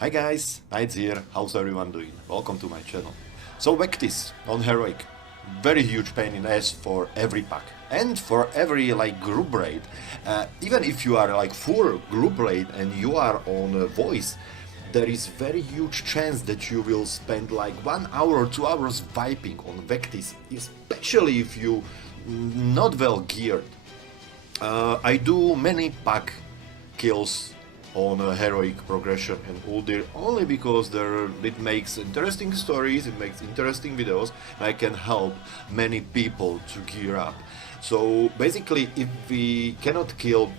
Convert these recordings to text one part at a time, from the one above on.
Hi guys, Nights here, how's everyone doing? Welcome to my channel. So Vectis on Heroic, very huge pain in ass for every pack and for every group raid. Even if you are full group raid and you are on voice, there is very huge chance that you will spend 1 hour or 2 hours viping on Vectis, especially if you not well geared. I do many pack kills on heroic progression and Uldir only because it makes interesting stories, it makes interesting videos, and I can help many people to gear up. So basically, if we cannot kill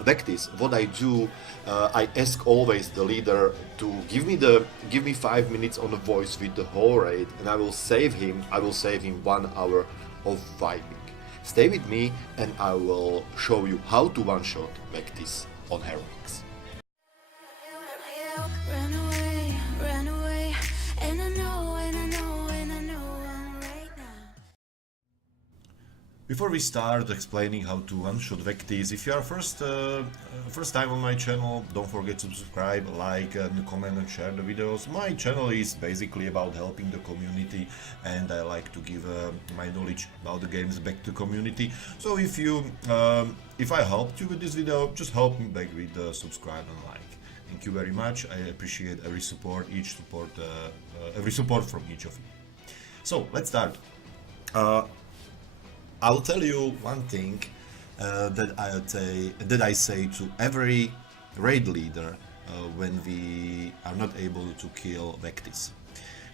Vectis, what I do, I ask always the leader to give me 5 minutes on the voice with the whole raid, and I will save him 1 hour of vibing. Stay with me and I will show you how to one-shot Vectis on heroics. Ran away, and I know I'm right now. Before we start explaining how to one-shot Vectis, if you are first time on my channel, don't forget to subscribe, like, and comment and share the videos. My channel is basically about helping the community, and I like to give my knowledge about the games back to the community. So if I helped you with this video, just help me back with subscribe and like. Thank you very much. I appreciate every support from each of you. So let's start. I'll tell you one thing that I say to every raid leader when we are not able to kill Vectis.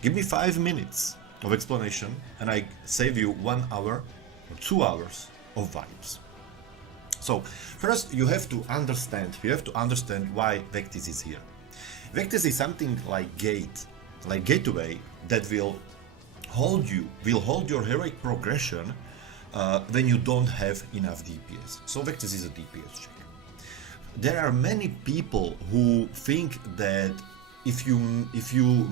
Give me 5 minutes of explanation and I save you 1 hour or 2 hours of vibes. So first you have to understand why Vectis is here. Vectis is something like gateway that will hold your heroic progression when you don't have enough DPS. So Vectis is a DPS check. There are many people who think that if you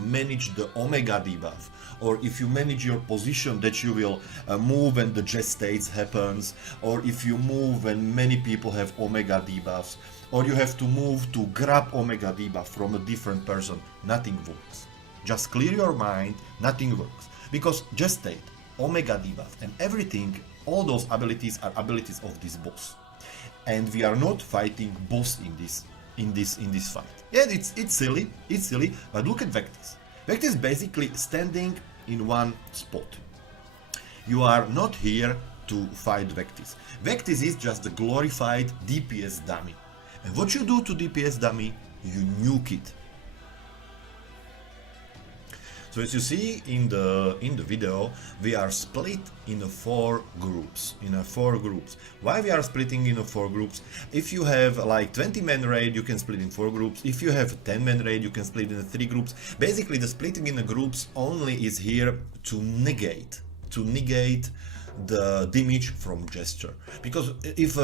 manage the Omega debuff, or if you manage your position, that you will move when the gestates happens, or if you move when many people have Omega debuffs, or you have to move to grab Omega debuff from a different person. Nothing works. Just clear your mind, nothing works. Because gestate, Omega debuff and everything, all those abilities are abilities of this boss. And we are not fighting boss in this fight. Yeah, it's silly, but look at Vectis. Vectis basically standing in one spot. You are not here to fight Vectis. Vectis is just a glorified DPS dummy. And what you do to DPS dummy, you nuke it. So as you see in the video, we are split in 4 groups. Why we are splitting in 4 groups? If you have 20-man raid, you can split in 4 groups. If you have 10-man raid, you can split in 3 groups. Basically, the splitting in the groups only is here to negate the damage from gesture. Because if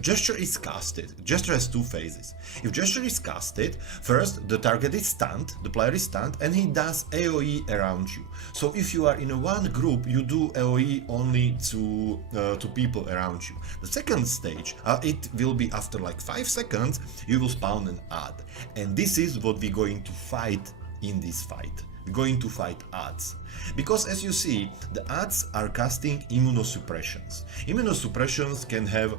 gesture is casted, gesture has 2 phases. If gesture is casted, first the target is stunned, the player is stunned, and he does AoE around you. So if you are in one group, you do AoE only to people around you. The second stage, it will be after 5 seconds, you will spawn an ad. And this is what we're going to fight in this fight. We're going to fight ads. Because as you see, the ads are casting immunosuppressions. Immunosuppressions can have,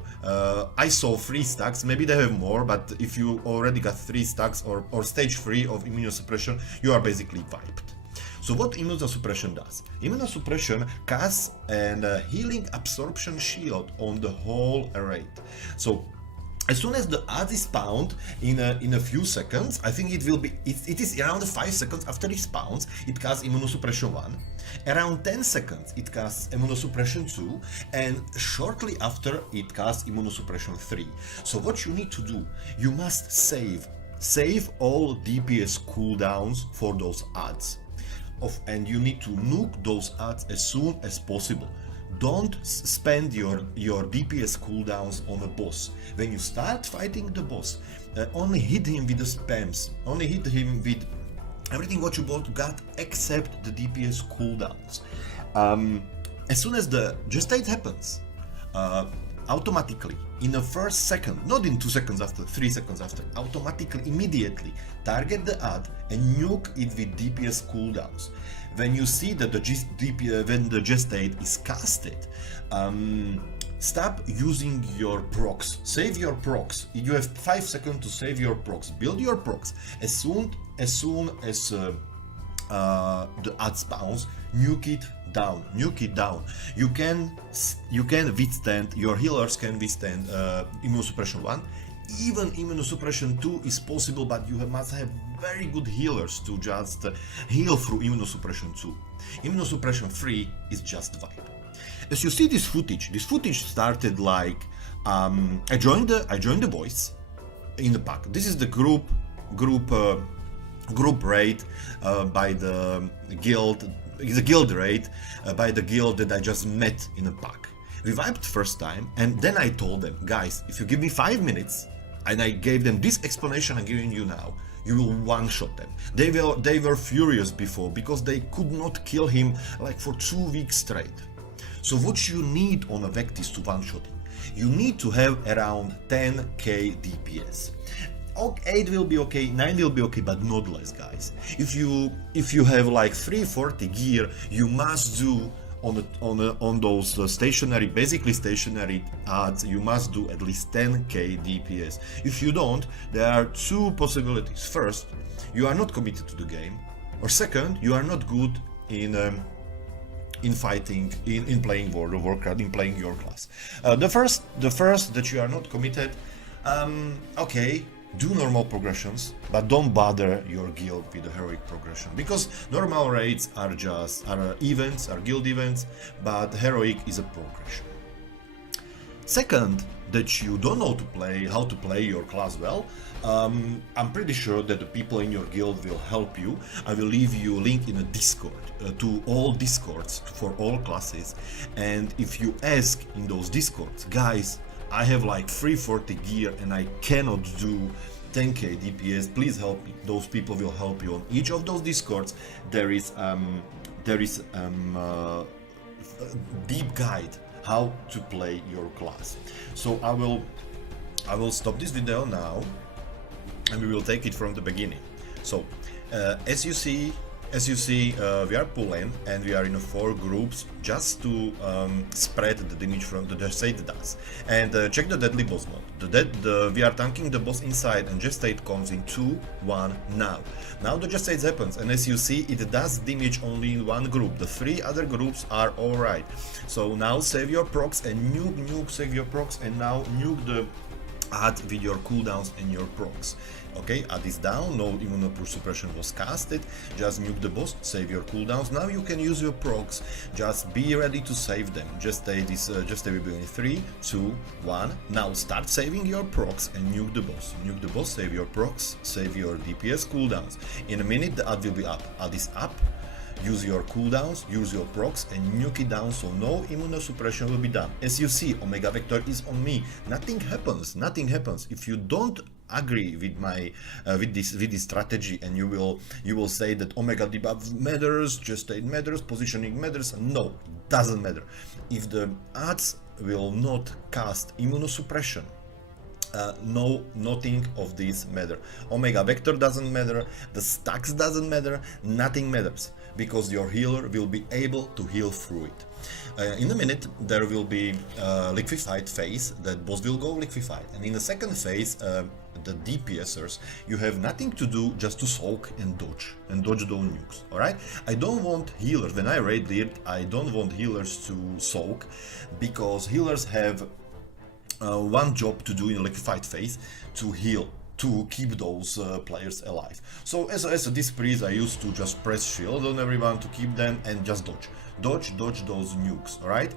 I saw 3 stacks, maybe they have more, but if you already got 3 stacks or stage 3 of immunosuppression, you are basically wiped. So what immunosuppression does? Immunosuppression casts a healing absorption shield on the whole raid. So as soon as the ad is spawned in a few seconds, I think it is around 5 seconds after it spawns, it casts immunosuppression 1. Around 10 seconds it casts immunosuppression 2, and shortly after it casts immunosuppression 3. So what you need to do, you must save all DPS cooldowns for those ads. And you need to nuke those ads as soon as possible. Don't spend your DPS cooldowns on a boss. When you start fighting the boss, only hit him with the spams. Only hit him with everything what you got except the DPS cooldowns. As soon as the gestate happens, automatically, in the first second, not in 2 seconds after, 3 seconds after, automatically, immediately target the ad and nuke it with DPS cooldowns. When you see that when the gestate is casted, stop using your procs. Save your procs. You have 5 seconds to save your procs. Build your procs. As soon as the ad spawns, nuke it down. Nuke it down. You can withstand. Your healers can withstand immunosuppression 1. Even immunosuppression 2 is possible, but you must have very good healers to just heal through immunosuppression 2. Immunosuppression 3 is just vibe. As you see this footage started like I joined the boys in the pack. This is the group raid by the guild. It's a guild raid by the guild that I just met in a pack. We vibed first time, and then I told them, guys, if you give me 5 minutes, and I gave them this explanation I'm giving you now, you will one-shot them. They were furious before because they could not kill him like for 2 weeks straight. So what you need on a Vectis to one-shot him? You need to have around 10k DPS. 8 will be okay, 9 will be okay, but not less, guys. If you have like 340 gear, you must do on those basically stationary ads, you must do at least 10k DPS. If you don't, there are 2 possibilities. First, you are not committed to the game, or second, you are not good in fighting, in playing World of Warcraft, in playing your class. The first that you are not committed, okay, do normal progressions, but don't bother your guild with the heroic progression, because normal raids are guild events, but heroic is a progression. Second, that you don't know how to play your class well, I'm pretty sure that the people in your guild will help you. I will leave you a link in a Discord to all Discords for all classes, and if you ask in those Discords, guys, I have like 340 gear and I cannot do 10k DPS, please help me. Those people will help you. On each of those Discords there is a deep guide how to play your class. So I will stop this video now and we will take it from the beginning. So as you see, we are pulling and we are in 4 groups just to spread the damage from the gestate does. And check the deadly boss mode. We are tanking the boss inside and gestate comes in 2, 1 now. Now the gestate happens, and as you see, it does damage only in 1 group. The 3 other groups are alright. So now save your procs and nuke, save your procs, and now nuke the ad with your cooldowns and your procs. Okay, ad is down, no immunosuppression was casted, just nuke the boss, save your cooldowns. Now you can use your procs, just be ready to save them. Just stay will be in 3, 2, 1. Now start saving your procs and nuke the boss. Nuke the boss, save your procs, save your DPS cooldowns. In a minute the ad will be up. Ad is up. Use your cooldowns, use your procs and nuke it down, so no immunosuppression will be done. As you see, Omega Vector is on me. Nothing happens. If you don't agree with my with this strategy, and you will say that Omega debuff matters, gestate matters, positioning matters, no, doesn't matter. If the ads will not cast immunosuppression, nothing of this matter. Omega Vector doesn't matter, the stacks doesn't matter, nothing matters, because your healer will be able to heal through it. In a minute there will be liquefied phase, that boss will go liquefied, and in the second phase the DPSers, you have nothing to do, just to soak and dodge those nukes. Alright, I don't want healers, when I raid lead, I don't want healers to soak, because healers have one job to do in a liquefied phase, to heal, to keep those players alive. So as this priest, I used to just press shield on everyone to keep them and just dodge those nukes. Alright,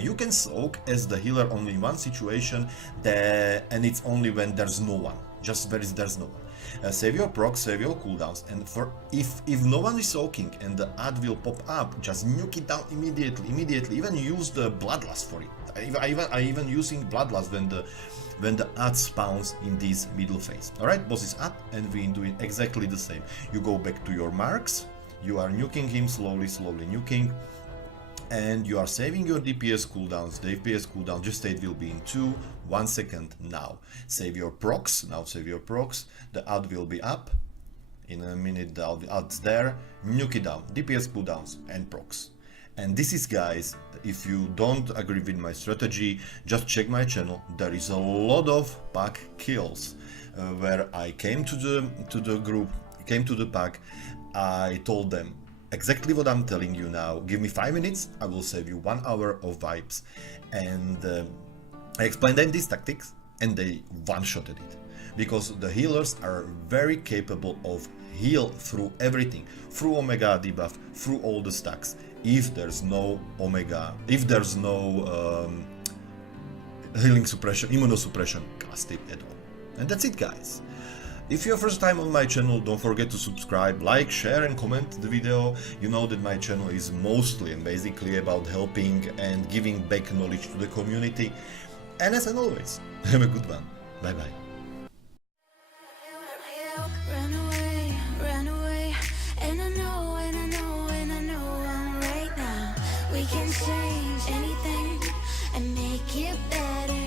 you can soak as the healer only in one situation, and it's only when there's no one, just there's no one. Save your procs, save your cooldowns, and if no one is soaking and the ad will pop up, just nuke it down immediately. Even use the bloodlust for it. I even using bloodlust when the ad spawns in this middle phase. Alright, boss is up and we do it exactly the same. You go back to your marks, you are nuking him, slowly nuking. and you are saving your DPS cooldowns, the FPS cooldown just state will be in 1 second now. Save your procs, now save your procs, the ad will be up, in a minute the ad's there, nuke it down, DPS cooldowns and procs. And this is, guys, if you don't agree with my strategy, just check my channel, there is a lot of pack kills, where I came to the group, came to the pack, I told them exactly what I'm telling you now, give me 5 minutes, I will save you 1 hour of vibes, and I explained them these tactics, and they one-shotted it, because the healers are very capable of heal through everything, through Omega debuff, through all the stacks, if there's no Omega, if there's no healing suppression, immunosuppression casted at all. And that's it, guys. If you're first time on my channel, don't forget to subscribe, like, share and comment the video. You know that my channel is mostly and basically about helping and giving back knowledge to the community. And as always, have a good one. Bye bye. Run away, and I know, and I know, and I know I'm right now. We can change anything and make it better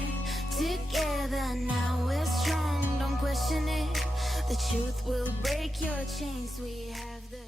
together. Now we're strong, don't question it. The truth will break your chains. We have the